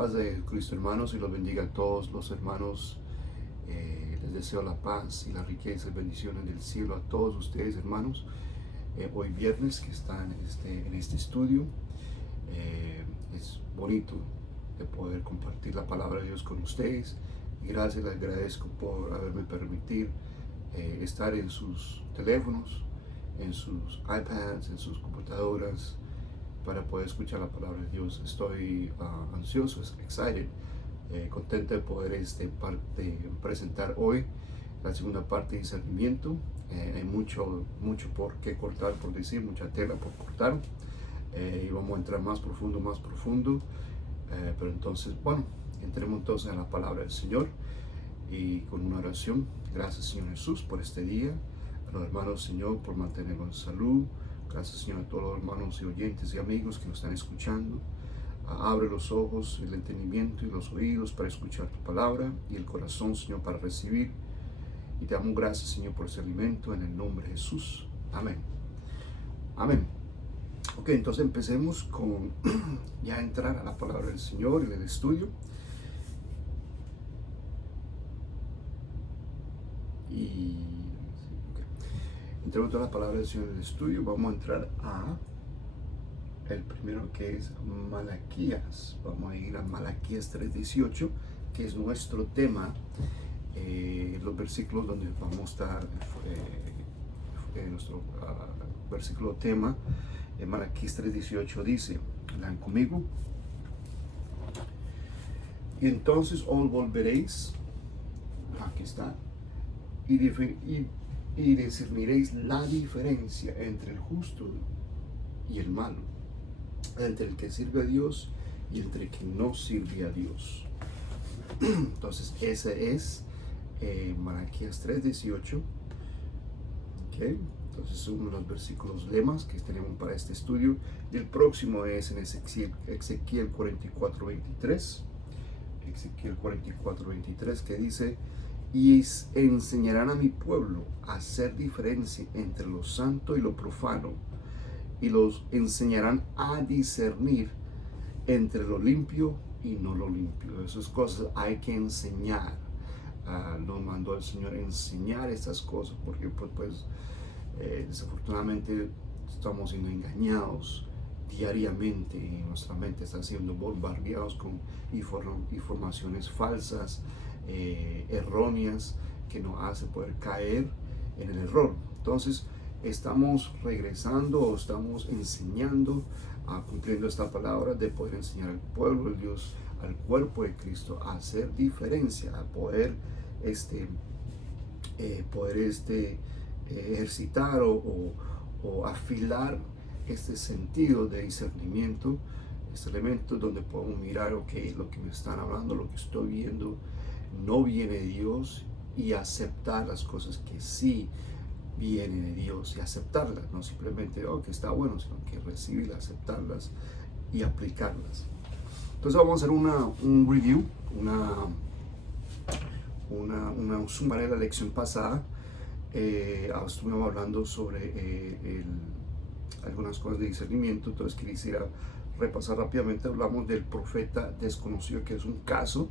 Paz de Cristo, hermanos, y los bendiga a todos los hermanos. Les deseo la paz y la riqueza y bendiciones del cielo a todos ustedes, hermanos. Hoy viernes que están en este estudio, es bonito de poder compartir la palabra de Dios con ustedes. Y gracias, les agradezco por haberme permitido estar en sus teléfonos, en sus iPads, en sus computadoras, para poder escuchar la palabra de Dios. Estoy ansioso, excited, contento de poder presentar hoy la segunda parte de discernimiento. Hay mucho por qué cortar, por decir, mucha tela por cortar, y vamos a entrar más profundo, pero entonces, bueno, entremos entonces en la palabra del Señor y con una oración. Gracias, Señor Jesús, por este día. A los hermanos, Señor, por mantenernos en salud. Gracias, Señor, a todos los hermanos y oyentes y amigos que nos están escuchando. Abre los ojos, el entendimiento y los oídos para escuchar tu palabra, y el corazón, Señor, para recibir. Y te damos gracias, Señor, por ese alimento, en el nombre de Jesús. Amén. Amén. Ok, entonces empecemos con ya entrar a la palabra del Señor y el estudio. Y entremos a la palabra del Señor en el estudio. Vamos a entrar a el primero, que es Malaquías. Vamos a ir a Malaquías 3:18, que es nuestro tema, los versículos donde vamos a estar, nuestro versículo tema. Malaquías 3:18 dice, lean conmigo: y entonces os volveréis, aquí está, y discerniréis la diferencia entre el justo y el malo, entre el que sirve a Dios y entre el que no sirve a Dios. Entonces ese es Malaquías 3:18. Okay. Entonces es uno de los versículos lemas que tenemos para este estudio. Y el próximo es en Ezequiel 44:23. Ezequiel 44:23, que dice: y enseñarán a mi pueblo a hacer diferencia entre lo santo y lo profano, y los enseñarán a discernir entre lo limpio y no lo limpio. Esas cosas hay que enseñar. Nos mandó el Señor enseñar estas cosas, porque pues desafortunadamente estamos siendo engañados diariamente, y nuestra mente está siendo bombardeados con informaciones falsas, erróneas, que nos hace poder caer en el error. Entonces estamos regresando, o estamos enseñando, cumpliendo esta palabra de poder enseñar al pueblo de Dios, al cuerpo de Cristo, a hacer diferencia, a poder ejercitar o afilar este sentido de discernimiento, este elemento donde podemos mirar, ok, lo que me están hablando, lo que estoy viendo, no viene de Dios, y aceptar las cosas que sí vienen de Dios, y aceptarlas, no simplemente, que está bueno, sino que recibirlas, aceptarlas y aplicarlas. Entonces vamos a hacer un review, una sumaria de la lección pasada. Estuvimos hablando sobre algunas cosas de discernimiento. Entonces quisiera repasar rápidamente. Hablamos del profeta desconocido, que es un caso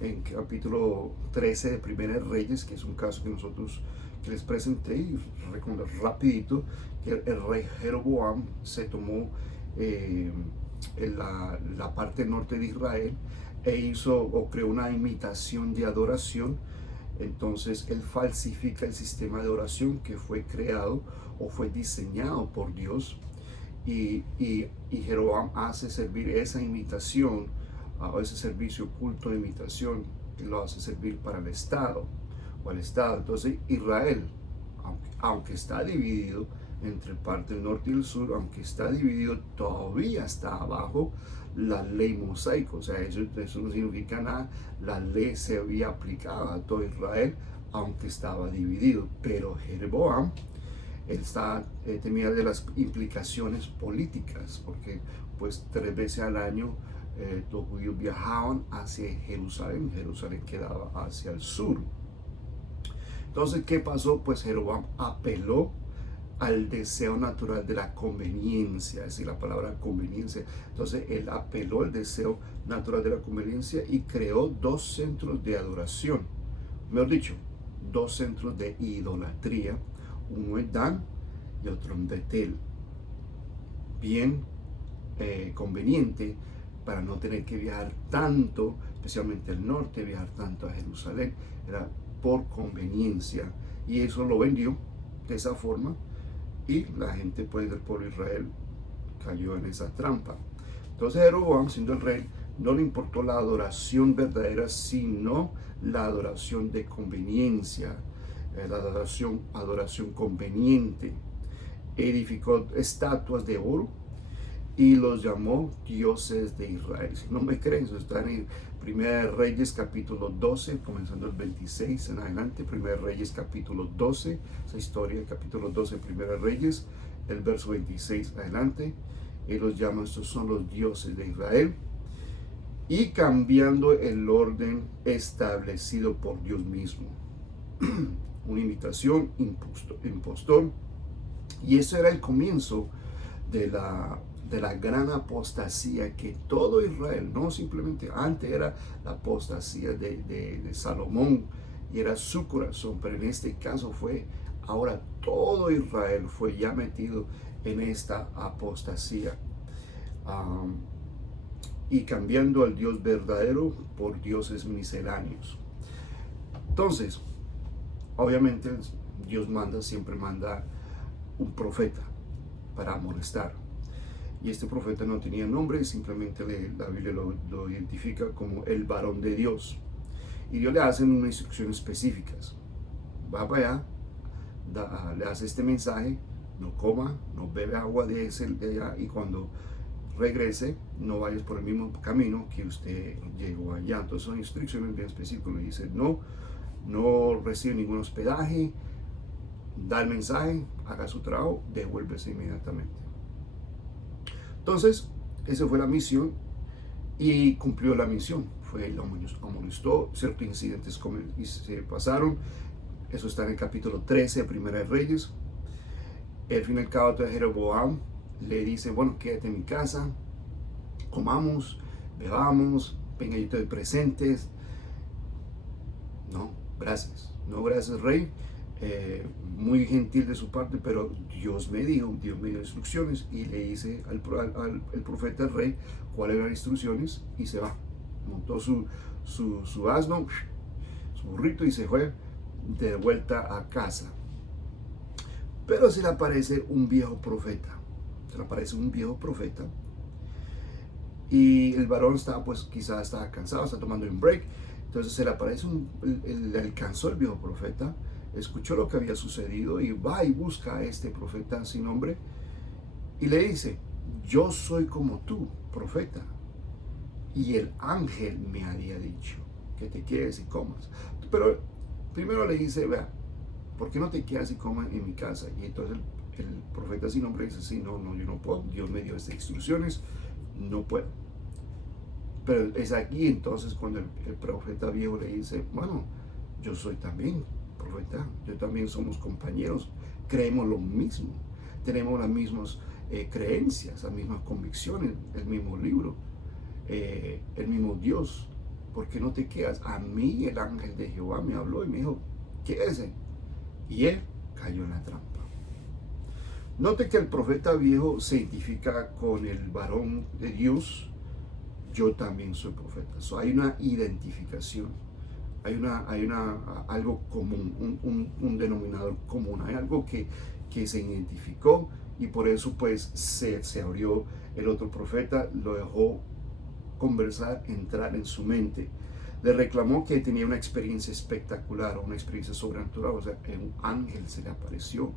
en capítulo 13 de Primera de Reyes, que es un caso que les presenté, y recordar rapidito que el rey Jeroboam se tomó la parte norte de Israel e creó una imitación de adoración. Entonces él falsifica el sistema de oración que fue creado o fue diseñado por Dios, y Jeroboam hace servir esa imitación, ese servicio oculto de imitación, que lo hace servir para el Estado. Entonces Israel, aunque está dividido entre parte del norte y el sur, aunque está dividido, todavía está abajo la ley mosaica. O sea, eso no significa nada. La ley se había aplicado a todo Israel, aunque estaba dividido. Pero Jeroboam temía de las implicaciones políticas, porque pues 3 veces al año los judíos viajaban hacia Jerusalén. Jerusalén quedaba hacia el sur. Entonces, ¿qué pasó? Pues Jeroboam apeló al deseo natural de la conveniencia, es decir, la palabra conveniencia. Entonces él apeló al deseo natural de la conveniencia y creó dos centros de adoración, mejor dicho, dos centros de idolatría, uno en Dan y otro en Betel. Bien conveniente para no tener que viajar tanto, especialmente al norte, viajar tanto a Jerusalén, era por conveniencia, y eso lo vendió de esa forma, y la gente pues del pueblo de Israel cayó en esa trampa. Entonces Jeroboam, siendo el rey, no le importó la adoración verdadera, sino la adoración de conveniencia, la adoración conveniente. Edificó estatuas de oro y los llamó dioses de Israel. Si no me creen, eso está en 1 Reyes capítulo 12, comenzando el 26 en adelante. 1 Reyes capítulo 12, esa historia, capítulo 12, 1 Reyes, el verso 26 adelante. Y los llama, estos son los dioses de Israel. Y cambiando el orden establecido por Dios mismo. Una imitación, impostor. Y eso era el comienzo de la gran apostasía que todo Israel, no simplemente antes era la apostasía de Salomón y era su corazón, pero en este caso fue ahora todo Israel fue ya metido en esta apostasía, y cambiando al Dios verdadero por dioses misceláneos. Entonces, obviamente Dios siempre manda un profeta para amonestar. Y este profeta no tenía nombre, simplemente la Biblia lo identifica como el varón de Dios. Y Dios le hace unas instrucciones específicas. Va para allá, le hace este mensaje, no coma, no bebe agua de allá, y cuando regrese, no vayas por el mismo camino que usted llegó allá. Entonces son instrucciones bien específicas. Le dice, no recibe ningún hospedaje, da el mensaje, haga su trabajo, devuélvese inmediatamente. Entonces, esa fue la misión y cumplió la misión. Lo amonestó, ciertos incidentes se pasaron. Eso está en el capítulo 13 de 1 Reyes. Al fin y al cabo, Jeroboam le dice, bueno, quédate en mi casa, comamos, bebamos, venga, yo estoy presentes. No, gracias. No, gracias, rey. Muy gentil de su parte, pero Dios me dio instrucciones, y le dice al profeta, al rey, cuáles eran las instrucciones, y se va. Montó su asno, su burrito, y se fue de vuelta a casa. Pero se le aparece un viejo profeta. Y el varón estaba, pues quizás estaba cansado, está tomando un break. Entonces se le aparece, le alcanzó el viejo profeta, escuchó lo que había sucedido y va y busca a este profeta sin nombre y le dice, yo soy como tú, profeta, y el ángel me había dicho que te quedes y comas. Pero primero le dice, vea, ¿por qué no te quedas y comas en mi casa? Y entonces el profeta sin nombre dice, sí, no, yo no puedo, Dios me dio estas instrucciones, no puedo. Pero es aquí entonces cuando el profeta viejo le dice, bueno, yo soy también profeta, yo también somos compañeros, creemos lo mismo, tenemos las mismas creencias, las mismas convicciones, el mismo libro, el mismo Dios. ¿Por qué no te quedas? A mí el ángel de Jehová me habló y me dijo, quédese. Y él cayó en la trampa. Note que el profeta viejo se identifica con el varón de Dios. Yo también soy profeta. Hay una identificación, hay algo común, un denominador común, hay algo que se identificó, y por eso pues se abrió el otro profeta, lo dejó conversar, entrar en su mente. Le reclamó que tenía una experiencia espectacular, una experiencia sobrenatural, o sea, que un ángel se le apareció,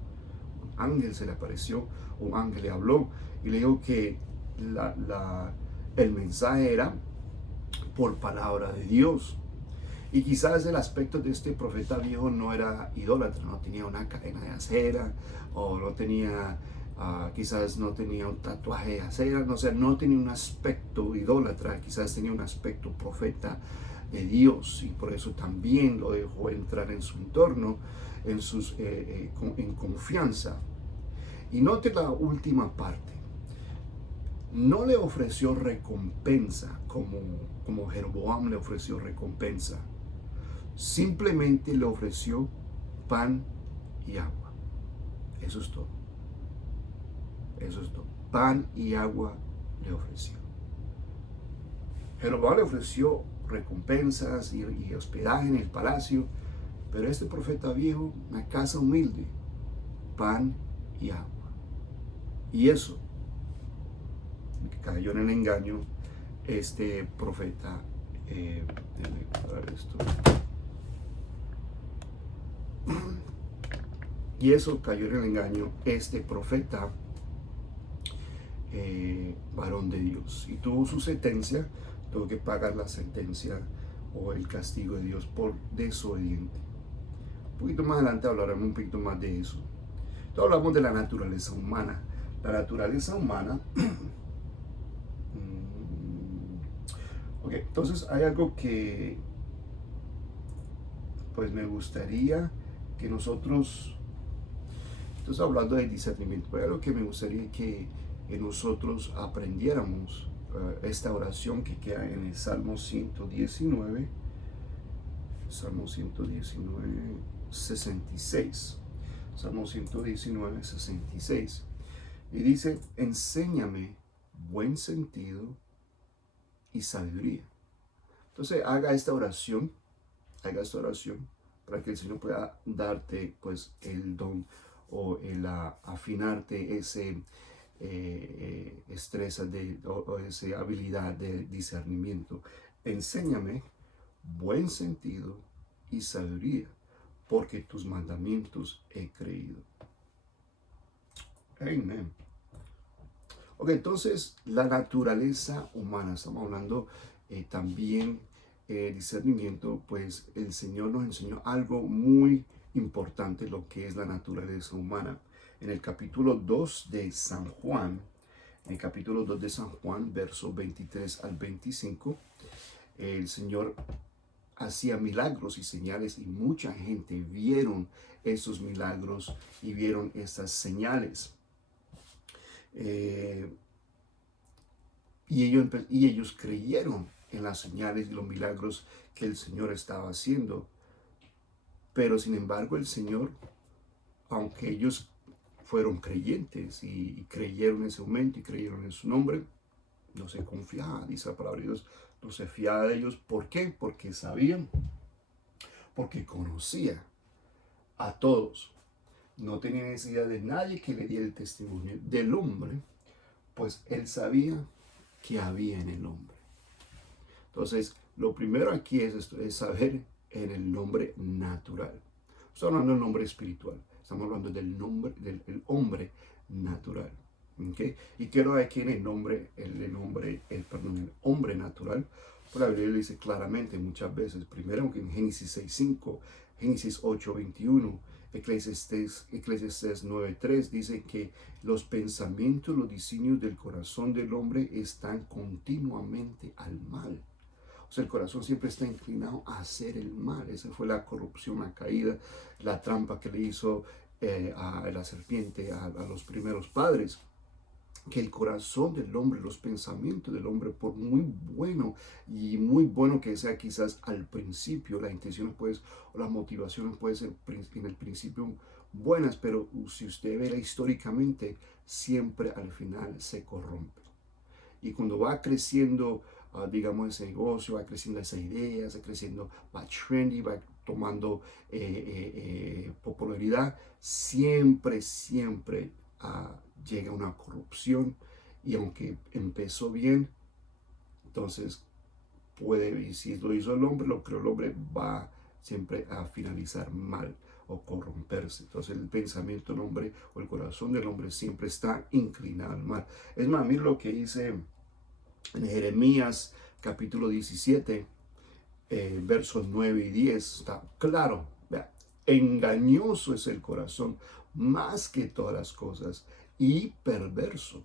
un ángel le habló y le dijo que el mensaje era por palabra de Dios. Y quizás el aspecto de este profeta viejo no era idólatra, no tenía una cadena de acera, o no tenía, quizás no tenía un tatuaje de acera, no tenía un aspecto idólatra, quizás tenía un aspecto profeta de Dios, y por eso también lo dejó entrar en su entorno, en confianza. Y note la última parte. No le ofreció recompensa como Jeroboam le ofreció recompensa. Simplemente le ofreció pan y agua. Eso es todo. Eso es todo. Pan y agua le ofreció. Jeroboam le ofreció recompensas y hospedaje en el palacio, pero este profeta viejo, una casa humilde, pan y agua. Y eso cayó en el engaño este profeta. Déjame aclarar esto. Y eso cayó en el engaño este profeta, varón de Dios. Y tuvo su sentencia, tuvo que pagar la sentencia o el castigo de Dios por desobediente. Un poquito más adelante hablaremos un poquito más de eso. Entonces hablamos de la naturaleza humana. La naturaleza humana. Ok, entonces hay algo que pues me gustaría que nosotros, entonces hablando de discernimiento, pero hay algo que me gustaría que nosotros aprendiéramos esta oración que queda en el Salmo 119, Salmo 119, 66. Salmo 119, 66. Y dice, enséñame buen sentido y sabiduría. Entonces haga esta oración para que el Señor pueda darte pues el don o el afinarte ese destreza o esa habilidad de discernimiento. Enséñame buen sentido y sabiduría, porque tus mandamientos he creído. Amén. Ok, entonces la naturaleza humana, estamos hablando también discernimiento, pues el Señor nos enseñó algo muy importante, lo que es la naturaleza humana. En el capítulo 2 de San Juan, versos 23 al 25, el Señor hacía milagros y señales y mucha gente vieron esos milagros y vieron esas señales. Y ellos creyeron en las señales y los milagros que el Señor estaba haciendo. Pero sin embargo el Señor, aunque ellos fueron creyentes y creyeron en ese momento y creyeron en su nombre, no se confiaba, dice la palabra de Dios, no se fiaba de ellos. ¿Por qué? Porque sabían, porque conocía a todos. No tenía necesidad de nadie que le diera el testimonio del hombre, pues él sabía que había en el hombre. Entonces, lo primero aquí es saber en el nombre natural. Estamos hablando del nombre espiritual. Estamos hablando del hombre natural. ¿Okay? Y quiero aquí en el hombre natural. Pues la Biblia dice claramente muchas veces, primero en Génesis 6:5, Génesis 8:21, Eclesiastés 9:3 dice que los pensamientos, los designios del corazón del hombre están continuamente al mal. O sea, el corazón siempre está inclinado a hacer el mal. Esa fue la corrupción, la caída, la trampa que le hizo a la serpiente a los primeros padres. Que el corazón del hombre, los pensamientos del hombre, por muy bueno que sea quizás al principio, la intención pues, o las motivaciones pueden ser en el principio buenas, pero si usted ve históricamente, siempre al final se corrompe. Y cuando va creciendo, digamos, ese negocio, va creciendo esa idea, va trendy, va tomando popularidad, siempre llega una corrupción, y aunque empezó bien, entonces y si lo hizo el hombre, lo creó el hombre, va siempre a finalizar mal o corromperse. Entonces el pensamiento del hombre o el corazón del hombre siempre está inclinado al mal. Es más, mira lo que dice en Jeremías capítulo 17, versos 9 y 10, está claro. Vea, engañoso es el corazón más que todas las cosas y perverso.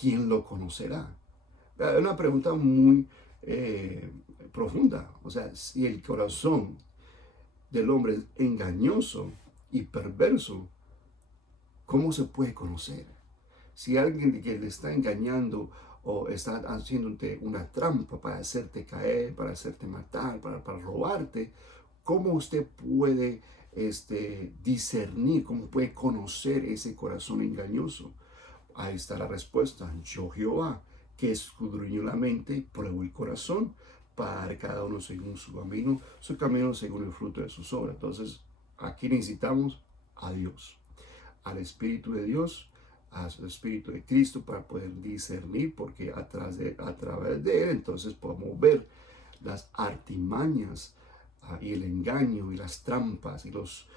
¿Quién lo conocerá? Es una pregunta muy profunda. O sea, si el corazón del hombre es engañoso y perverso, ¿Cómo se puede conocer? Si alguien que le está engañando o está haciéndote una trampa para hacerte caer, para hacerte matar, para robarte, ¿cómo usted puede discernir, cómo puede conocer ese corazón engañoso? Ahí está la respuesta. Yo Jehová, que escudriño la mente, pruebo el corazón, para dar cada uno según su camino según el fruto de sus obras. Entonces, aquí necesitamos a Dios, al Espíritu de Dios, al Espíritu de Cristo para poder discernir, porque a través de Él entonces podemos ver las artimañas y el engaño y las trampas y los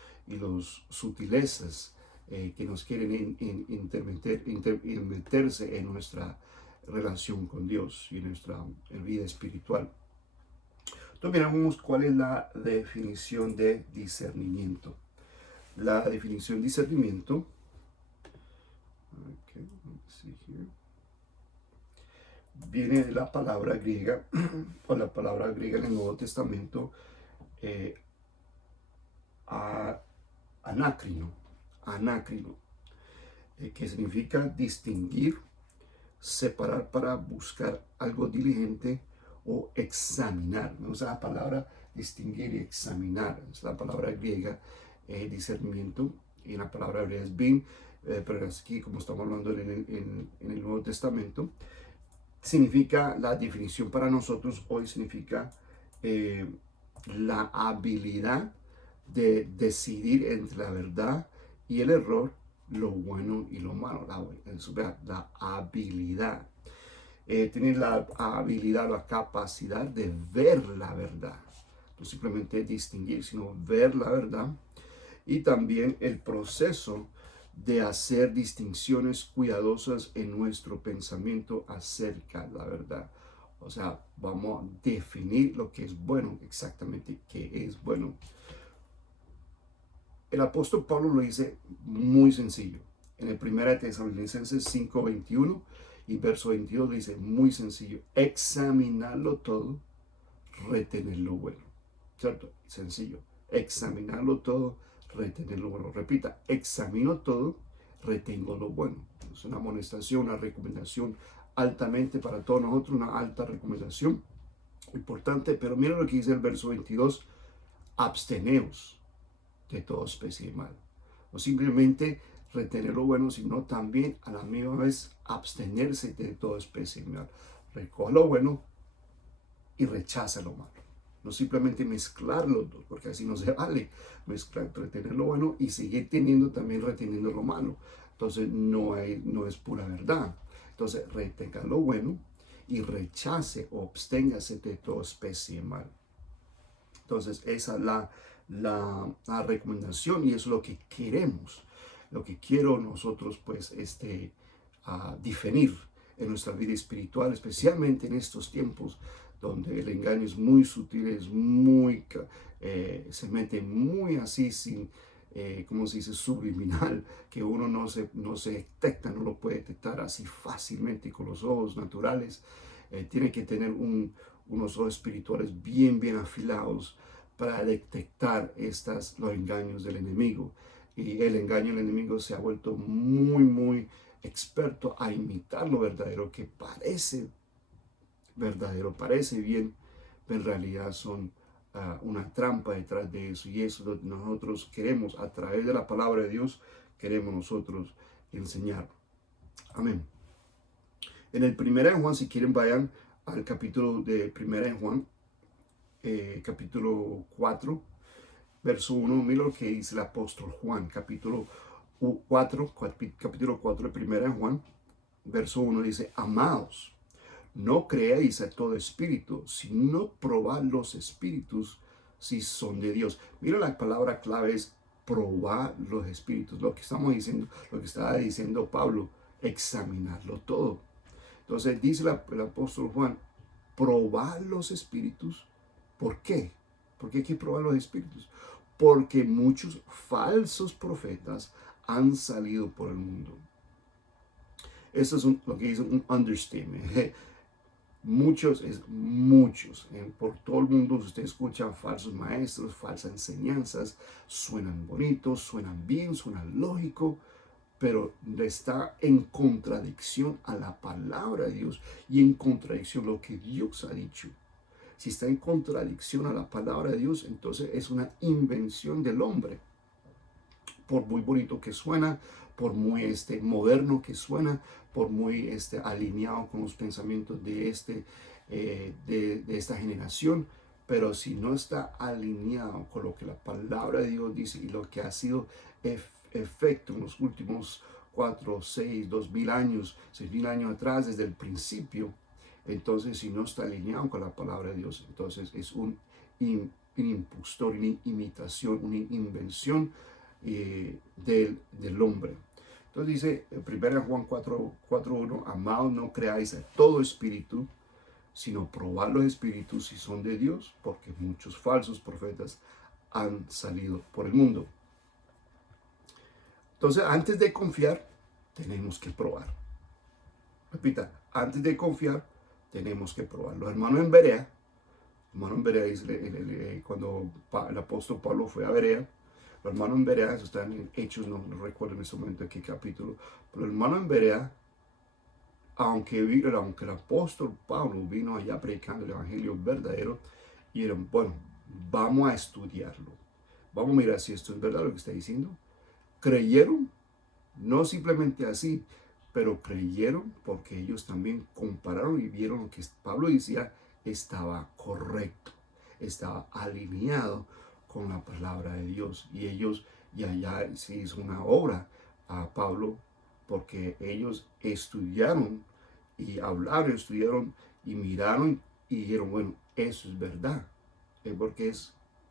sutilezas que nos quieren meterse en nuestra relación con Dios y en nuestra vida espiritual. Entonces miramos cuál es la definición de discernimiento. La definición de discernimiento viene de la palabra griega, o la palabra griega en el Nuevo Testamento, anácrino, que significa distinguir, separar para buscar algo diligente o examinar. Me usa la palabra distinguir y examinar, es la palabra griega, discernimiento, y la palabra hebrea es bin, pero aquí como estamos hablando en el Nuevo Testamento, significa, la definición para nosotros hoy significa la habilidad de decidir entre la verdad y el error, lo bueno y lo malo, la habilidad. Tener la habilidad, la capacidad de ver la verdad, no simplemente distinguir, sino ver la verdad, y también el proceso de hacer distinciones cuidadosas en nuestro pensamiento acerca de la verdad. O sea, vamos a definir lo que es bueno, exactamente qué es bueno. El apóstol Pablo lo dice muy sencillo. En el 1 Tesalonicenses 5:21 y verso 22 dice muy sencillo: examinarlo todo, retener lo bueno. ¿Cierto? Sencillo. Examinarlo todo, retener lo bueno. Repita: examino todo, retengo lo bueno. Es una amonestación, una recomendación altamente para todos nosotros, una alta recomendación importante. Pero mira lo que dice el verso 22: absteneos de toda especie de mal. No simplemente retener lo bueno, sino también a la misma vez abstenerse de toda especie de mal. Recoge lo bueno y rechaza lo malo. No simplemente mezclar los dos, porque así no se vale mezclar, retener lo bueno y seguir teniendo también reteniendo lo malo. Entonces no es pura verdad. Entonces retenga lo bueno y rechace o absténgase de toda especie de mal. Entonces esa es la recomendación, y eso es lo que queremos, lo que quiero nosotros pues definir en nuestra vida espiritual, especialmente en estos tiempos donde el engaño es muy sutil, es muy se mete muy así sin ¿cómo se dice? Subliminal, que uno no se detecta, no lo puede detectar así fácilmente con los ojos naturales. Tiene que tener unos ojos espirituales bien afilados para detectar los engaños del enemigo. Y el engaño del enemigo se ha vuelto muy experto a imitar lo verdadero, que parece verdadero, parece bien, pero en realidad son una trampa detrás de eso. Y eso es lo que nosotros queremos, a través de la palabra de Dios, queremos nosotros enseñar. Amén. En el 1 Juan, si quieren, vayan al capítulo de 1 Juan, capítulo 4, verso 1. Mira lo que dice el apóstol Juan, capítulo 4 de 1 Juan, verso 1, dice: amados, no creáis a todo espíritu, sino probad los espíritus si son de Dios. Mira, la palabra clave es probar los espíritus. Lo que estamos diciendo, lo que estaba diciendo Pablo, examinarlo todo. Entonces dice el apóstol Juan: probar los espíritus. ¿Por qué? ¿Por qué hay que probar los espíritus? Porque muchos falsos profetas han salido por el mundo. Eso es lo que dice un understatement. Muchos, por todo el mundo usted escucha falsos maestros, falsas enseñanzas, suenan bonitos, suenan bien, suenan lógico, pero está en contradicción a la palabra de Dios y en contradicción a lo que Dios ha dicho. Si está en contradicción a la palabra de Dios, entonces es una invención del hombre. Por muy bonito que suena, por muy moderno que suena, por muy alineado con los pensamientos de esta generación, pero si no está alineado con lo que la palabra de Dios dice y lo que ha sido efecto en los últimos 4, 6, 2000 años, 6000 años atrás, desde el principio, entonces si no está alineado con la palabra de Dios, entonces es un impostor, una imitación, una invención del hombre. Entonces dice 1 Juan 4:1, amados, no creáis a todo espíritu, sino probad los espíritus si son de Dios, porque muchos falsos profetas han salido por el mundo. Entonces, antes de confiar, tenemos que probar. Repita, antes de confiar, tenemos que probar. Los hermanos en Berea, dice, cuando el apóstol Pablo fue a Berea, los hermanos en Berea, eso está en Hechos, no recuerdo en este momento en qué capítulo, pero el hermano en Berea, aunque el apóstol Pablo vino allá predicando el evangelio verdadero, y dijeron, bueno, vamos a estudiarlo, vamos a mirar si esto es verdad lo que está diciendo. Creyeron, no simplemente así, pero creyeron porque ellos también compararon y vieron lo que Pablo decía estaba correcto, estaba alineado con la palabra de Dios. Y ellos, y allá se hizo una obra a Pablo, porque ellos estudiaron y hablaron, estudiaron y miraron y dijeron, bueno, eso es verdad, porque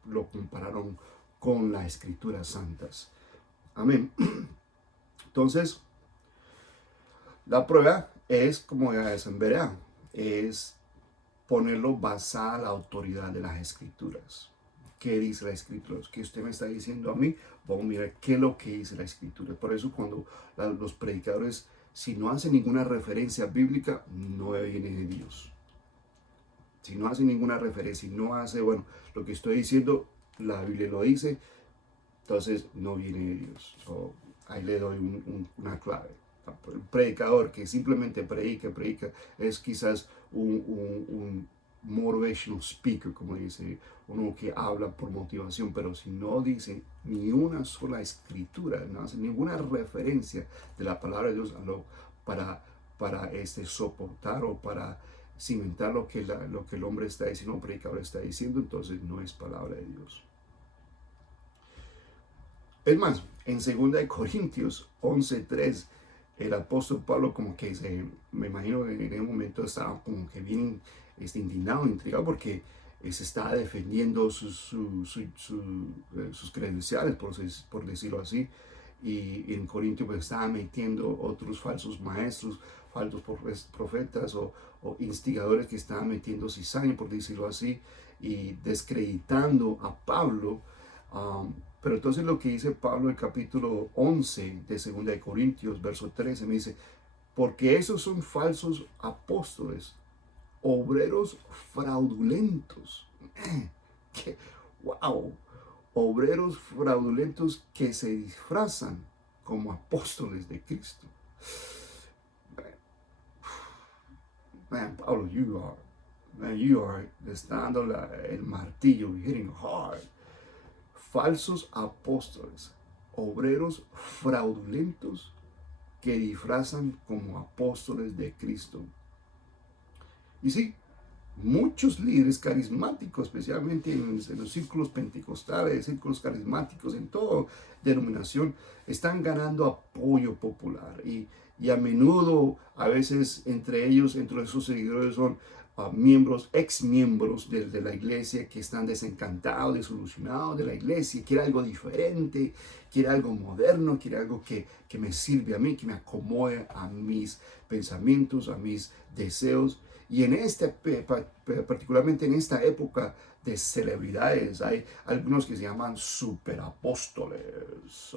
lo compararon con las escrituras santas. Amén. Entonces, la prueba es, como ya es en Berea, es ponerlo basada en la autoridad de las escrituras. ¿Qué dice la escritura? ¿Qué usted me está diciendo a mí? Vamos a mirar qué es lo que dice la escritura. Por eso cuando los predicadores, si no hacen ninguna referencia bíblica, no viene de Dios. Si no hace ninguna referencia y no hace, bueno, lo que estoy diciendo, la Biblia lo dice, entonces no viene de Dios. Ahí le doy una clave. El predicador que simplemente predica, es quizás un motivational speaker, como dice, uno que habla por motivación, pero si no dice ni una sola escritura, no hace ninguna referencia de la palabra de Dios para soportar o para cimentar lo que el hombre está diciendo, el predicador está diciendo, entonces no es palabra de Dios. Es más, en 2 Corintios 11:3, el apóstol Pablo como que me imagino que en ese momento estaba como que bien indignado, intrigado, porque se estaba defendiendo sus credenciales, por decirlo así, y en Corintio pues estaba metiendo otros falsos maestros, falsos profetas o instigadores que estaban metiendo cizaña, por decirlo así, y descreditando a Pablo. Pero entonces lo que dice Pablo en el capítulo 11 de 2 Corintios, verso 13, me dice, porque esos son falsos apóstoles, obreros fraudulentos. ¡Wow! Obreros fraudulentos que se disfrazan como apóstoles de Cristo. Man, Pablo, you are está dando el martillo, hitting hard. Falsos apóstoles, obreros fraudulentos que disfrazan como apóstoles de Cristo. Y sí, muchos líderes carismáticos, especialmente en los círculos pentecostales, círculos carismáticos, en toda denominación, están ganando apoyo popular. Y a menudo, a veces, entre esos seguidores son ex miembros de la iglesia que están desencantados, desilusionados de la iglesia, quiere algo diferente, quiere algo moderno, quiere algo que me sirve a mí, que me acomode a mis pensamientos, a mis deseos. Y particularmente en esta época de celebridades, hay algunos que se llaman superapóstoles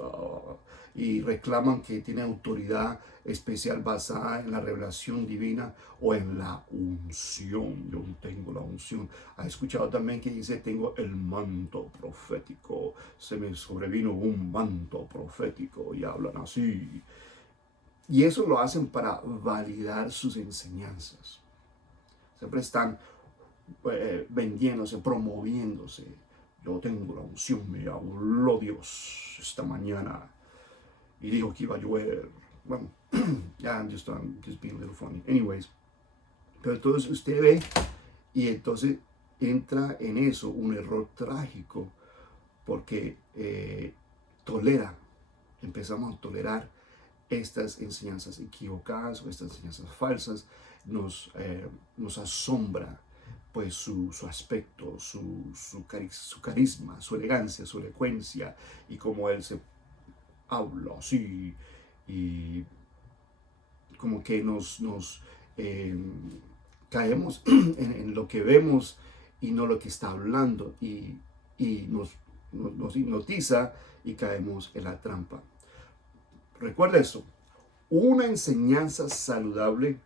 y reclaman que tiene autoridad especial basada en la revelación divina o en la unción. Yo tengo la unción. Ha escuchado también que dice, tengo el manto profético, se me sobrevino un manto profético, y hablan así. Y eso lo hacen para validar sus enseñanzas. Siempre están vendiéndose, promoviéndose. Yo tengo la unción, me habló Dios esta mañana y dijo que iba a llover. Bueno, I'm just being a little funny. Anyways, pero entonces usted ve y entonces entra en eso un error trágico porque empezamos a tolerar estas enseñanzas equivocadas o estas enseñanzas falsas. Nos asombra pues su aspecto, su carisma, su elegancia, su elocuencia y cómo él se habla así y como que nos caemos en lo que vemos y no lo que está hablando y nos hipnotiza y caemos en la trampa. Recuerda eso, una enseñanza saludable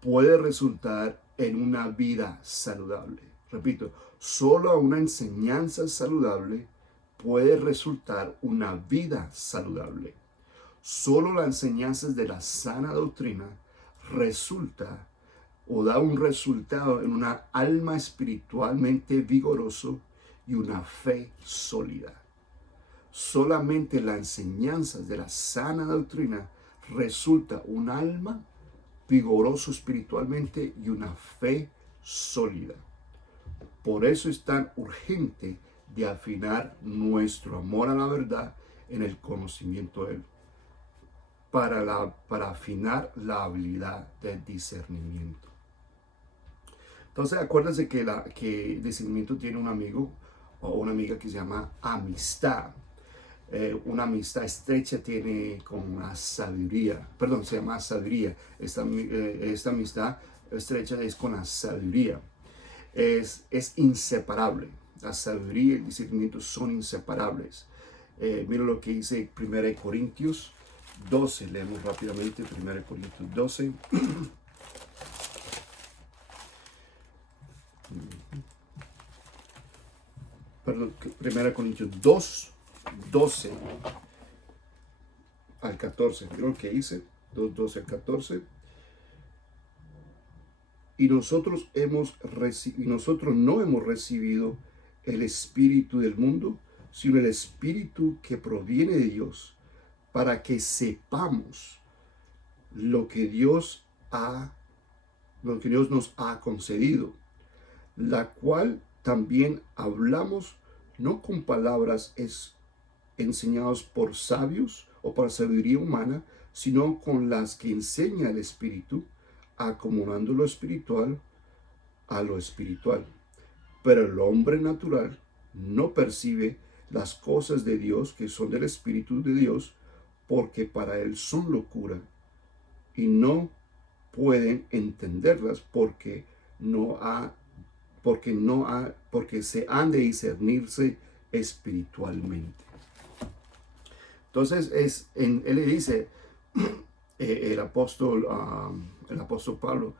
puede resultar en una vida saludable. Repito, solo una enseñanza saludable puede resultar una vida saludable. Solo las enseñanzas de la sana doctrina resulta o da un resultado en una alma espiritualmente vigoroso y una fe sólida. Solamente las enseñanzas de la sana doctrina resulta un alma vigoroso espiritualmente y una fe sólida. Por eso es tan urgente de afinar nuestro amor a la verdad en el conocimiento de Él, para afinar la habilidad del discernimiento. Entonces acuérdense que el discernimiento tiene un amigo o una amiga que se llama amistad. Una amistad estrecha tiene con la sabiduría, se llama sabiduría. Esta amistad estrecha es con la sabiduría. Es inseparable. La sabiduría y el discernimiento son inseparables. Mira lo que dice 1 Corintios 12. Leemos rápidamente 1 Corintios 12. Perdón, 1 Corintios 2, 12 al 14. Mira lo que dice 2, 12 al 14. Y nosotros no hemos recibido el espíritu del mundo, sino el espíritu que proviene de Dios, para que sepamos lo que Dios nos ha concedido, la cual también hablamos no con palabras enseñadas por sabios o por sabiduría humana, sino con las que enseña el Espíritu, acomodando lo espiritual a lo espiritual. Pero el hombre natural no percibe las cosas de Dios que son del Espíritu de Dios, porque para él son locura y no pueden entenderlas porque se han de discernirse espiritualmente. Entonces él le dice el apóstol Pablo,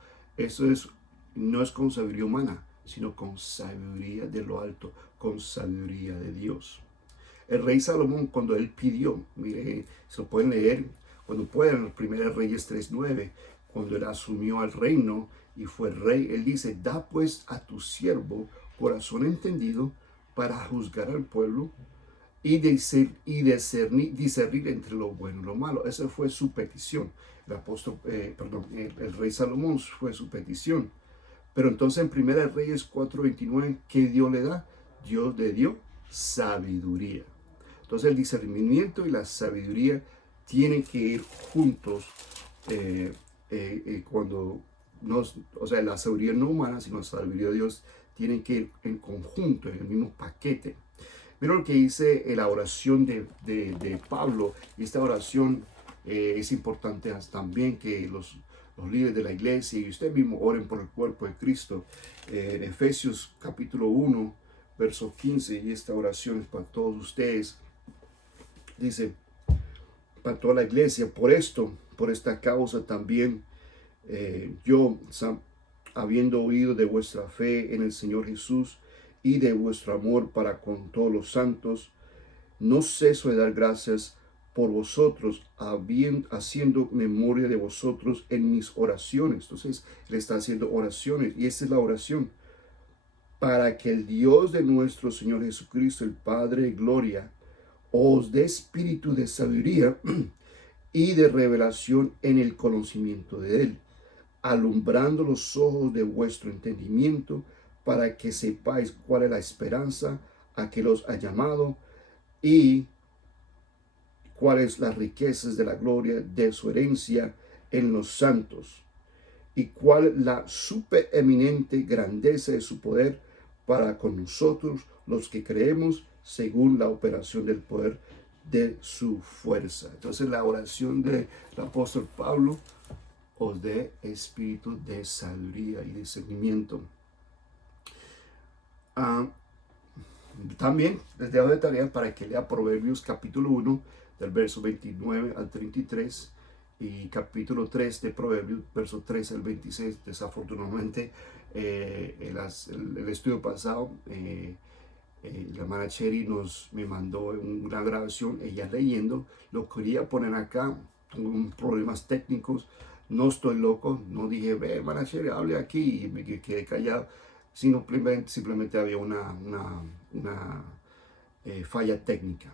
no es con sabiduría humana, sino con sabiduría de lo alto, con sabiduría de Dios. El rey Salomón, cuando él pidió, mire, se lo pueden leer cuando puedan, 1 Reyes 3:9, cuando él asumió el reino y fue rey, él dice: da pues a tu siervo corazón entendido para juzgar al pueblo y discernir entre lo bueno y lo malo. Esa fue su petición. El rey Salomón fue su petición. Pero entonces en 1 Reyes 4:29, ¿qué Dios le da? Dios le dio sabiduría. Entonces el discernimiento y la sabiduría tienen que ir juntos la sabiduría no humana, sino la sabiduría de Dios tienen que ir en conjunto, en el mismo paquete. Mira lo que dice la oración de Pablo, y esta oración es importante también que los líderes de la iglesia y usted mismo oren por el cuerpo de Cristo. Efesios capítulo 1, verso 15, y esta oración es para todos ustedes. Dice, para toda la iglesia: por esta causa también yo, habiendo oído de vuestra fe en el Señor Jesús y de vuestro amor para con todos los santos, no ceso de dar gracias por vosotros, haciendo memoria de vosotros en mis oraciones. Entonces, le está haciendo oraciones, y esta es la oración: para que el Dios de nuestro Señor Jesucristo, el Padre de gloria, os dé espíritu de sabiduría y de revelación en el conocimiento de Él, alumbrando los ojos de vuestro entendimiento, para que sepáis cuál es la esperanza a que los ha llamado, y cuáles las riquezas de la gloria de su herencia en los santos, y cuál la supereminente grandeza de su poder para con nosotros los que creemos, según la operación del poder de su fuerza. Entonces, la oración del apóstol Pablo: os dé espíritu de sabiduría y discernimiento. También les dejo de tarea para que lea Proverbios capítulo 1 del verso 29 al 33 y capítulo 3 de Proverbios, verso 13 al 26. Desafortunadamente, el estudio pasado, la hermana Cherry me mandó una grabación, ella leyendo. Lo quería poner acá, tuve problemas técnicos. No estoy loco, no dije, ve, hermana Cherry, hable aquí, y me quedé callado. Simplemente había una falla técnica.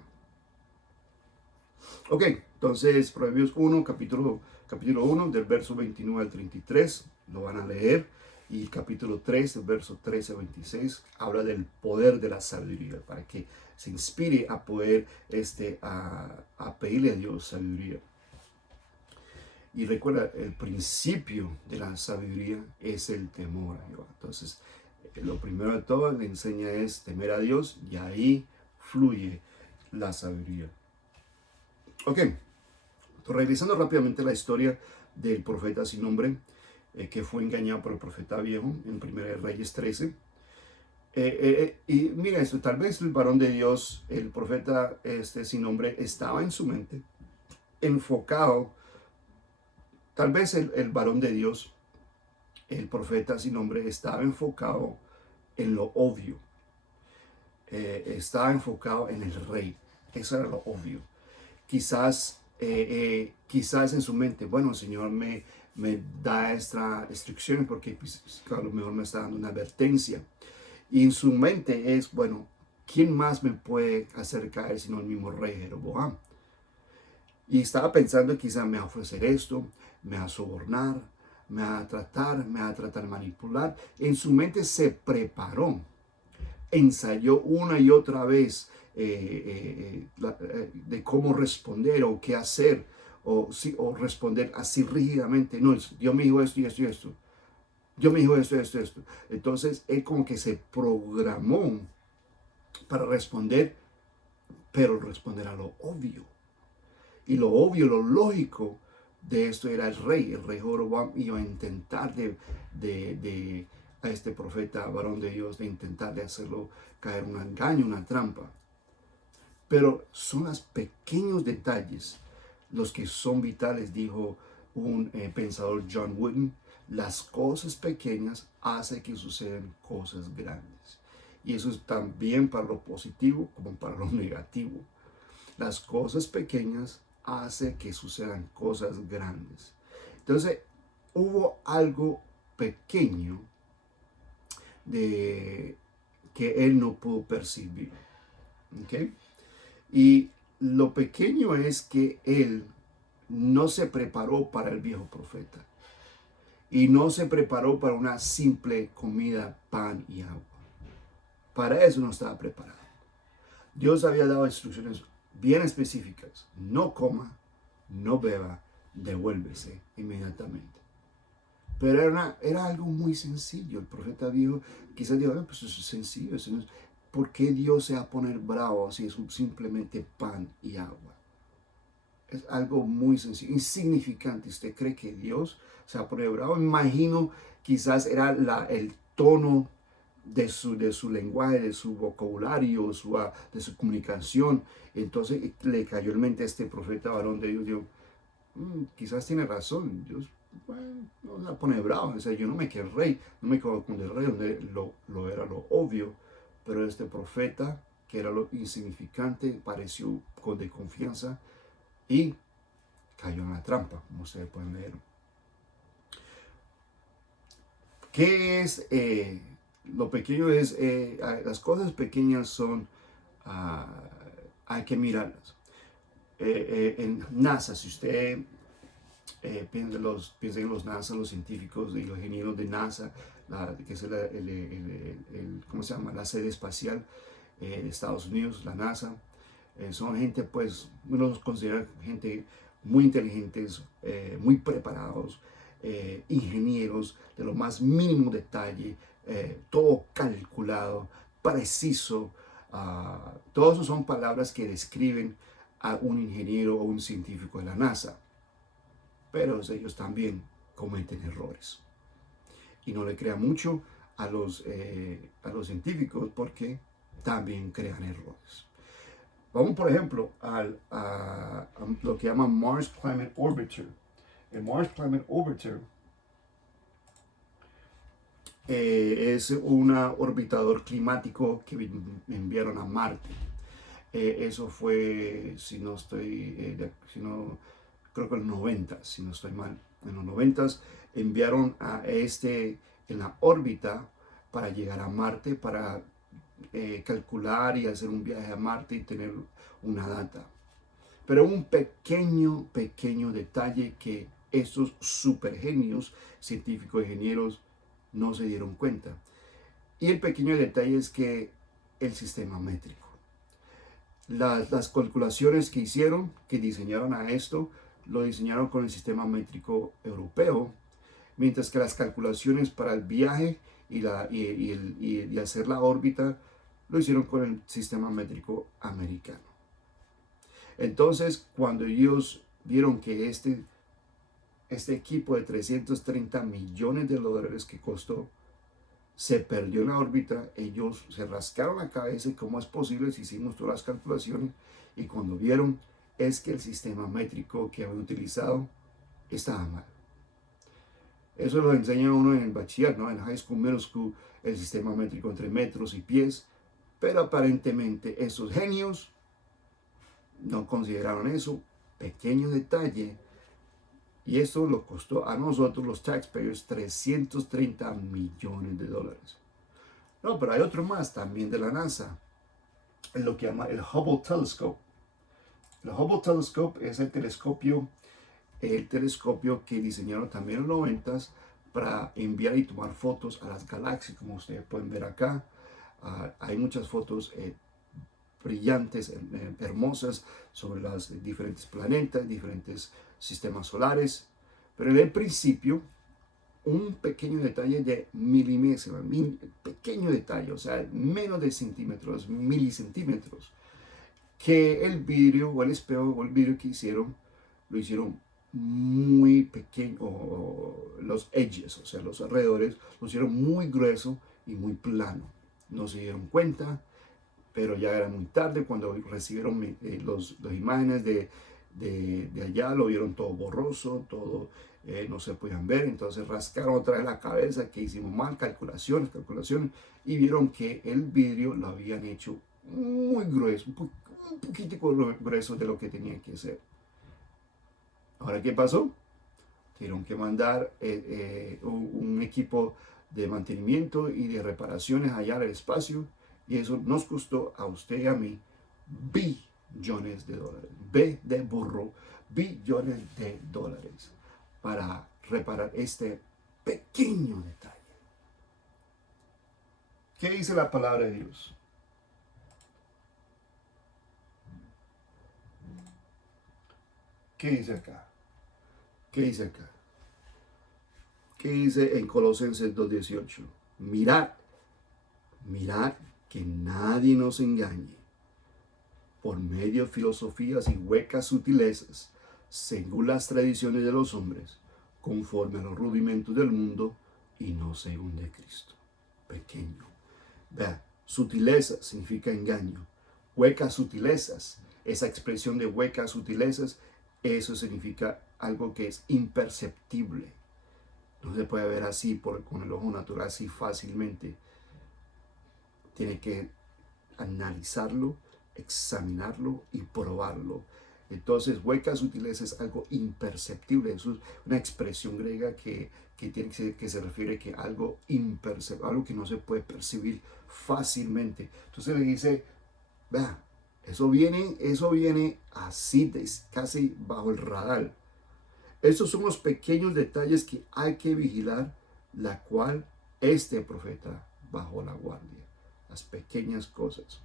Ok, entonces Proverbios 1, capítulo 1, del verso 29 al 33, lo van a leer. Y el capítulo 3, del verso 13 al 26, habla del poder de la sabiduría, para que se inspire a poder a pedirle a Dios sabiduría. Y recuerda, el principio de la sabiduría es el temor a Jehová. Entonces, lo primero de todo le enseña es temer a Dios, y ahí fluye la sabiduría. Ok, entonces, revisando rápidamente la historia del profeta sin nombre, que fue engañado por el profeta viejo en 1 Reyes 13. Y mira esto, tal vez el varón de Dios, el profeta sin nombre, estaba en su mente enfocado. Tal vez el varón de Dios, el profeta sin nombre, estaba enfocado en lo obvio. Estaba enfocado en el rey. Eso era lo obvio. Quizás en su mente, bueno, el Señor me da esta instrucción porque pues, a lo mejor me está dando una advertencia. Y en su mente es, bueno, ¿quién más me puede hacer caer sino el mismo rey Jeroboam? Y estaba pensando, quizás me va a ofrecer esto, me va a sobornar, me va a tratar de manipular. En su mente se preparó, ensayó una y otra vez de cómo responder o qué hacer, o responder así rígidamente. No, Dios me dijo esto y esto y esto. Dios me dijo esto y esto y esto. Entonces él como que se programó para responder, pero responder a lo obvio. Y lo obvio, lo lógico de esto era el rey. El rey Jeroboam iba a intentar a este profeta, varón de Dios, de intentar de hacerlo caer un engaño, una trampa. Pero son los pequeños detalles los que son vitales, dijo un pensador, John Wooden. Las cosas pequeñas hacen que sucedan cosas grandes. Y eso es también para lo positivo como para lo negativo. Las cosas pequeñas hacen que sucedan cosas grandes. Entonces, hubo algo pequeño que él no pudo percibir. ¿Okay? Y lo pequeño es que él no se preparó para el viejo profeta. Y no se preparó para una simple comida, pan y agua. Para eso no estaba preparado. Dios había dado instrucciones bien específicas. No coma, no beba, devuélvese inmediatamente. Pero era algo muy sencillo. El profeta dijo, quizás dijo, pues eso es sencillo. Eso no es, ¿por qué Dios se va a poner bravo si es simplemente pan y agua? Es algo muy sencillo, insignificante. ¿Usted cree que Dios se va a poner bravo? Imagino, quizás era el tono de su lenguaje, de su vocabulario, de su comunicación. Entonces le cayó en mente a este profeta varón de Dios. Dijo, quizás tiene razón. Dios bueno, no la pone bravo. O sea, yo no me quedé rey, no me quedo con el rey, donde lo era lo obvio. Pero este profeta, que era lo insignificante, pareció con de confianza y cayó en la trampa, como ustedes pueden leer. ¿Qué es? Lo pequeño es, las cosas pequeñas son, ah, hay que mirarlas. En NASA, si usted piensa en los NASA, los científicos y los ingenieros de NASA, que es ¿cómo se llama? La sede espacial de Estados Unidos, la NASA. Son gente, pues, uno los considera gente muy inteligentes, muy preparados, ingenieros de lo más mínimo detalle, todo calculado, preciso. Todos eso son palabras que describen a un ingeniero o un científico de la NASA. Pero ellos también cometen errores. Y no le crea mucho a los científicos, porque también crean errores. Vamos, por ejemplo, a lo que llaman Mars Climate Orbiter. El Mars Climate Orbiter es un orbitador climático que enviaron a Marte. Eso fue, si no estoy, creo que en los 90, si no estoy mal. En los 90 enviaron a en la órbita para llegar a Marte, para calcular y hacer un viaje a Marte y tener una data. Pero un pequeño detalle que estos supergenios, científicos, ingenieros, no se dieron cuenta. Y el pequeño detalle es que el sistema métrico. Las calculaciones que hicieron, que diseñaron a esto, lo diseñaron con el sistema métrico europeo, mientras que las calculaciones para el viaje y hacer la órbita lo hicieron con el sistema métrico americano. Entonces, cuando ellos vieron que este equipo de 330 millones de dólares que costó se perdió en la órbita, ellos se rascaron la cabeza y cómo es posible si hicimos todas las calculaciones, y cuando vieron es que el sistema métrico que habían utilizado estaba mal. Eso lo enseña uno en el bachiller, ¿no? En high school, middle school, el sistema métrico entre metros y pies, pero aparentemente esos genios no consideraron eso, pequeño detalle, y eso lo costó a nosotros los taxpayers 330 millones de dólares. No, pero hay otro más también de la NASA, es lo que llama el Hubble Telescope. El Hubble Telescope es el telescopio que diseñaron también en los 90 para enviar y tomar fotos a las galaxias, como ustedes pueden ver acá. Hay muchas fotos brillantes, hermosas, sobre los diferentes planetas, diferentes sistemas solares. Pero en el principio, un pequeño detalle de milímetros, pequeño detalle, o sea, menos de centímetros, milicentímetros, que el vidrio o el espejo o el vidrio que hicieron, lo hicieron muy pequeño, los edges, o sea, los alrededores, lo hicieron muy grueso y muy plano. No se dieron cuenta, pero ya era muy tarde cuando recibieron las imágenes de allá, lo vieron todo borroso, todo no se podían ver, entonces rascaron otra vez la cabeza, que hicimos mal, calculaciones, y vieron que el vidrio lo habían hecho muy grueso, un poquitico grueso de lo que tenían que ser. Ahora, ¿qué pasó? Tuvieron que mandar un equipo de mantenimiento y de reparaciones allá al espacio, y eso nos costó a usted y a mí billones de dólares. B de burro, billones de dólares para reparar este pequeño detalle. ¿Qué dice la palabra de Dios? ¿Qué dice acá? ¿Qué dice acá? ¿Qué dice en Colosenses 2:18? Mirad que nadie nos engañe por medio de filosofías y huecas sutilezas, según las tradiciones de los hombres, conforme a los rudimentos del mundo y no según de Cristo. Pequeño. Vea, sutileza significa engaño. Huecas sutilezas, esa expresión de huecas sutilezas, eso significa algo que es imperceptible. No se puede ver así con el ojo natural así fácilmente. Tiene que analizarlo, examinarlo y probarlo. Entonces, huecas útiles es algo imperceptible. Eso es una expresión griega que se refiere a algo imperceptible, algo que no se puede percibir fácilmente. Entonces le dice, vea, eso viene así, casi bajo el radar. Estos son los pequeños detalles que hay que vigilar, la cual este profeta bajó la guardia. Las pequeñas cosas.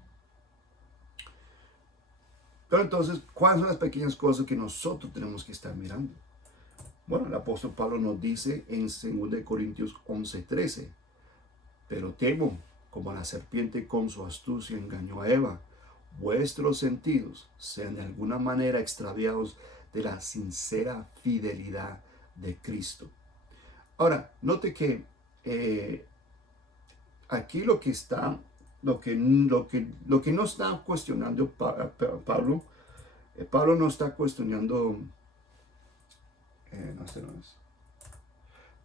Pero entonces, ¿cuáles son las pequeñas cosas que nosotros tenemos que estar mirando? Bueno, el apóstol Pablo nos dice en 2 Corintios 11:13, pero temo, como la serpiente con su astucia engañó a Eva, vuestros sentidos sean de alguna manera extraviados de la sincera fidelidad de Cristo. Ahora, note que aquí lo que no está cuestionando Pablo, Pablo no está cuestionando,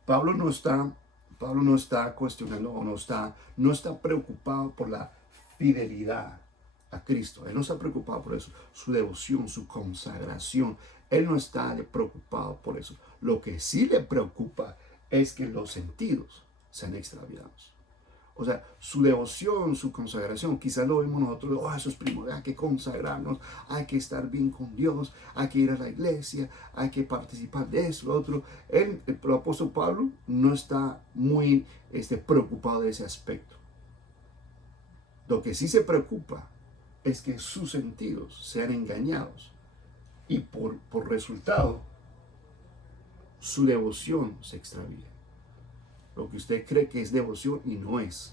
Pablo no está cuestionando o no está preocupado por la fidelidad a Cristo. Él no está preocupado por eso, su devoción, su consagración. Él no está preocupado por eso. Lo que sí le preocupa es que los sentidos sean extraviados. O sea, su devoción, su consagración, quizás lo vemos nosotros, eso es primordial, hay que consagrarnos, hay que estar bien con Dios, hay que ir a la iglesia, hay que participar de eso, lo otro. El apóstol Pablo no está muy preocupado de ese aspecto. Lo que sí se preocupa es que sus sentidos sean engañados y por resultado su devoción se extravía. Lo que usted cree que es devoción y no es.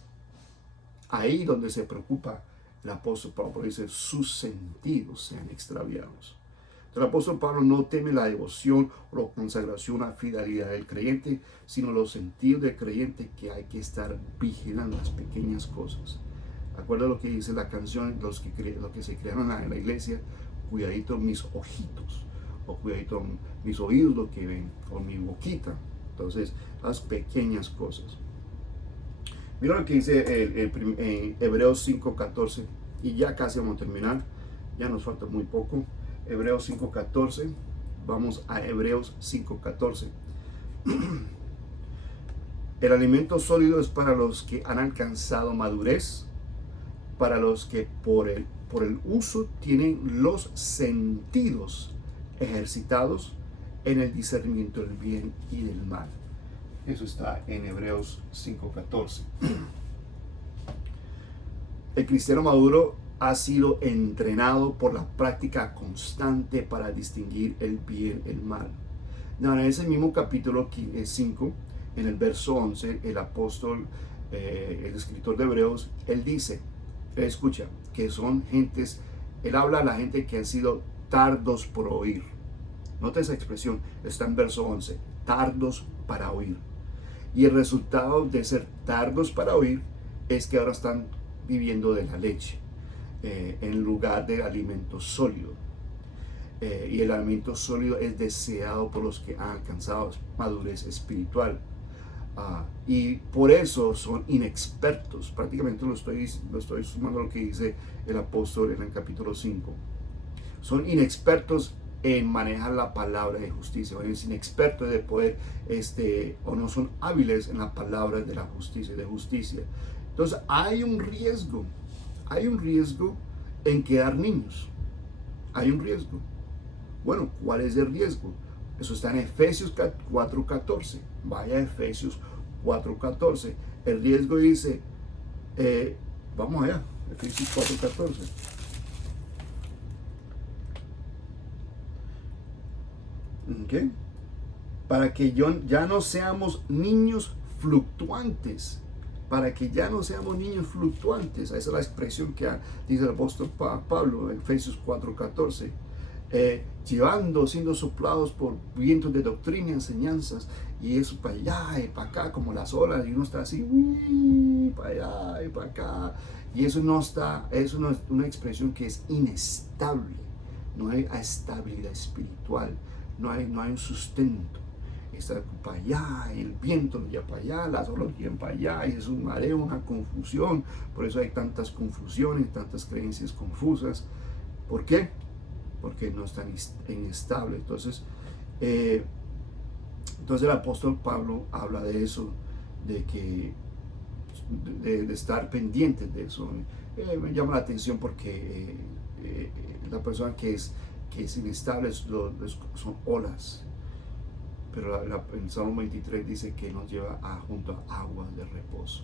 Ahí donde se preocupa el apóstol Pablo, dice, sus sentidos sean extraviados. Entonces, el apóstol Pablo no teme la devoción o la consagración a fidelidad del creyente, sino los sentidos del creyente, que hay que estar vigilando las pequeñas cosas. Acuerda lo que dice la canción, los que se crearon en la iglesia, cuidadito mis ojitos, o cuidadito mis oídos, lo que ven, o mi boquita. Entonces, las pequeñas cosas. Mira lo que dice Hebreos 5:14, y ya casi vamos a terminar, ya nos falta muy poco. Hebreos 5:14, vamos a Hebreos 5:14. El alimento sólido es para los que han alcanzado madurez, para los que por el uso tienen los sentidos ejercitados en el discernimiento del bien y del mal. Eso está en Hebreos 5:14. El cristiano maduro ha sido entrenado por la práctica constante para distinguir el bien y el mal. En ese mismo capítulo 5, en el verso 11, el apóstol, el escritor de Hebreos, él dice, escucha, que son gentes, él habla a la gente que han sido tardos por oír. Nota esa expresión, está en verso 11, tardos para oír. Y el resultado de ser tardos para oír es que ahora están viviendo de la leche en lugar de alimento sólido. Y el alimento sólido es deseado por los que han alcanzado madurez espiritual. Y por eso son inexpertos. Prácticamente lo estoy sumando a lo que dice el apóstol en el capítulo 5. Son inexpertos en manejar la palabra de justicia, o es inexpertos de poder, o no son hábiles en la palabra de la justicia, de justicia. Entonces hay un riesgo en quedar niños. Hay un riesgo. Bueno, ¿cuál es el riesgo? Eso está en Efesios 4:14. Vaya a Efesios 4:14. El riesgo dice, vamos allá, Efesios 4:14. ¿Okay? Para que ya no seamos niños fluctuantes. Para que ya no seamos niños fluctuantes. Esa es la expresión que dice el apóstol Pablo en Efesios 4:14. Siendo soplados por vientos de doctrina y enseñanzas, y eso para allá y para acá, como las olas, y uno está así, para allá y para acá. Y eso no es una expresión que es inestable. No hay estabilidad espiritual. No hay un sustento. está para allá, el viento lo lleva para allá, las olas lo llevan para allá, y es un mareo, una confusión. Por eso hay tantas confusiones, tantas creencias confusas. ¿Por qué? Porque no están inestables. Entonces el apóstol Pablo habla de eso, de que de estar pendientes de eso. Me llama la atención porque la persona que es inestable son olas, pero el Salmo 23 dice que nos lleva junto a aguas de reposo,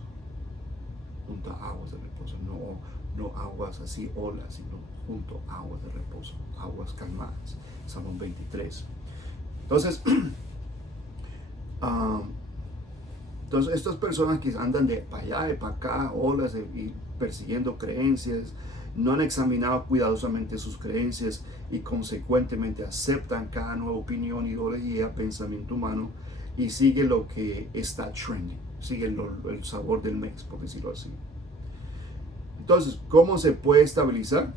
junto a aguas de reposo, no aguas así, olas, sino junto a aguas de reposo, aguas calmadas. Salmo 23. Entonces, entonces estas personas que andan de para allá, de para acá, olas y persiguiendo creencias, no han examinado cuidadosamente sus creencias y consecuentemente aceptan cada nueva opinión, ideología, pensamiento humano y siguen lo que está trending, siguen el sabor del mes, por decirlo así. Entonces, ¿cómo se puede estabilizar?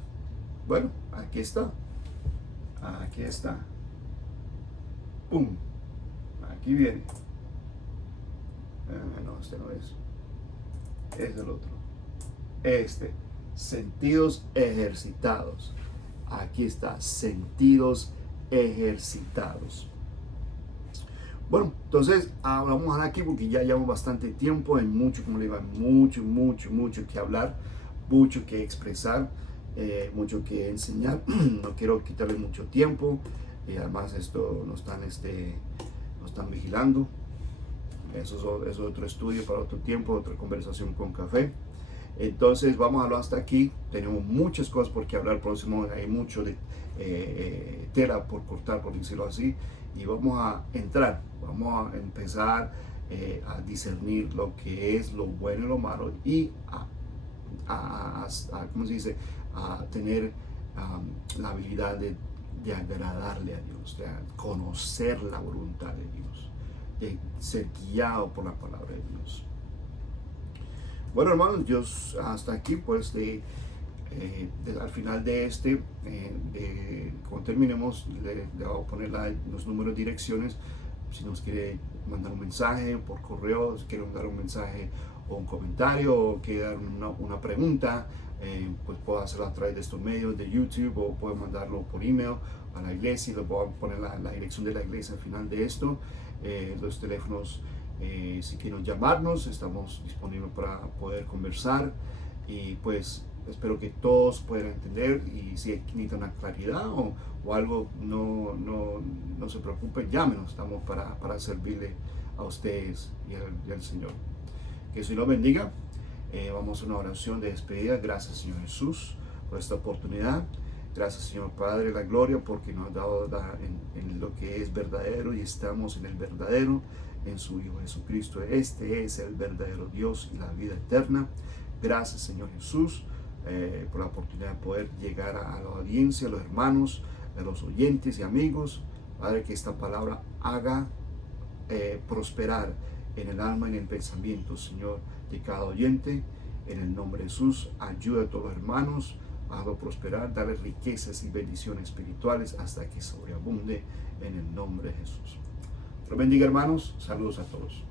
Bueno, aquí está. Aquí está. ¡Pum! Aquí viene. No, este no es. Es el otro. Sentidos ejercitados. Aquí está, sentidos ejercitados. Bueno, entonces vamos a dejar aquí porque ya llevamos bastante tiempo, hay mucho, como le digo, mucho que hablar, mucho que expresar, mucho que enseñar. No quiero quitarle mucho tiempo, y además esto nos están vigilando. Eso es otro estudio para otro tiempo, otra conversación con café. Entonces vamos a hablar hasta aquí. Tenemos muchas cosas por qué hablar próximo. Hay mucho de tela por cortar, por decirlo así. Y vamos a empezar a discernir lo que es lo bueno y lo malo y ¿cómo se dice? A tener la habilidad de agradarle a Dios, de conocer la voluntad de Dios, de ser guiado por la palabra de Dios. Bueno, hermanos, yo hasta aquí, pues, al final de cuando terminemos, le voy a poner los números, direcciones, si nos quiere mandar un mensaje por correo, si quiere mandar un mensaje o un comentario, o quiere dar una pregunta, pues puedo hacerlo a través de estos medios de YouTube, o puedo mandarlo por email a la iglesia, y le voy a poner la dirección de la iglesia al final de esto, los teléfonos. Si quieren llamarnos, estamos disponibles para poder conversar, y pues espero que todos puedan entender, y si necesitan una claridad o algo, no se preocupen, llámenos, estamos para servirle a ustedes y al Señor. Que el Señor bendiga. Vamos a una oración de despedida. Gracias, Señor Jesús, por esta oportunidad. Gracias, Señor Padre de la gloria, porque nos has dado en lo que es verdadero, y estamos en el verdadero, en su Hijo Jesucristo. Este es el verdadero Dios y la vida eterna. Gracias, Señor Jesús, por la oportunidad de poder llegar a la audiencia, a los hermanos, a los oyentes y amigos. Padre, que esta palabra haga prosperar en el alma y en el pensamiento, Señor, de cada oyente. En el nombre de Jesús, ayuda a todos los hermanos, hazlo prosperar, darle riquezas y bendiciones espirituales hasta que sobreabunde, en el nombre de Jesús. Dios bendiga, hermanos. Saludos a todos.